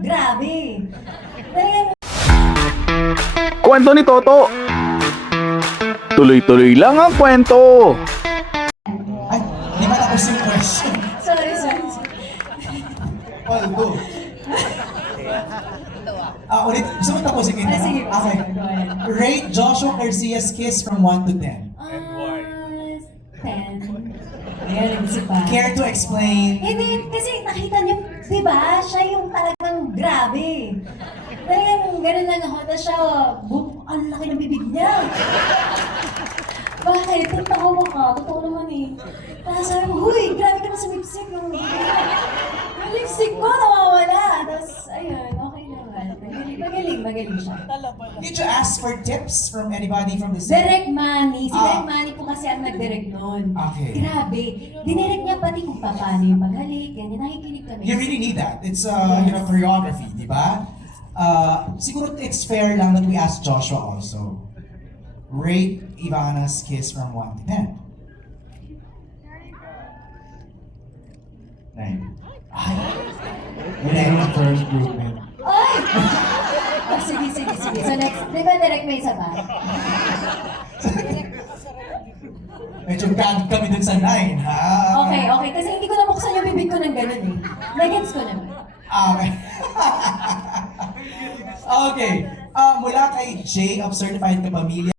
Grabe. Talagang Kwento ni Toto. Tuloy-tuloy lang ang kwento. Ay, di ba tapos yung question? sorry. Well, go. Ulit, gusto mo tapusin kita? Sige. Okay. Go ahead. Rate Joshua Garcia's kiss from 1 to 10. 10. Ayan, nag-isip pa. Care to explain? Hindi, kasi nakita niyo, di ba? Siya yung talagang grabe. Talagang ganun lang ako. Tapos siya, ang laki ng bibig niya. Bakit? Totoo ka. Totoo naman eh. Tapos sabi ko, huy, grabe ka na sa lipstick. Yung lipstick ko, nawawala. Tapos, ayun, okay naman. Magaling siya. Did you ask for tips from anybody from the set? Direct Manny. Si Direct Manny po kasi ang nag-direct nun. Okay. Grabe. Dinirect niya pati kung paano yung maghalik. Ganyan, nakikinig kami. You really need that. It's choreography, di ba? Siguro it's fair lang that we ask Joshua also. Rate Ivana's kiss from 1 to 10. 9. Ay! Wala yung first group, man. Ay! Oh, sige. So next, di ba direct may isa pa? Medyo gag kami dun sa 9, ha? Okay. Kasi hindi ko nabuksan yung bibig ko ng ganun eh. Nagets ko naman. Okay. Okay. Mula kay Jay of Certified Kapamilya.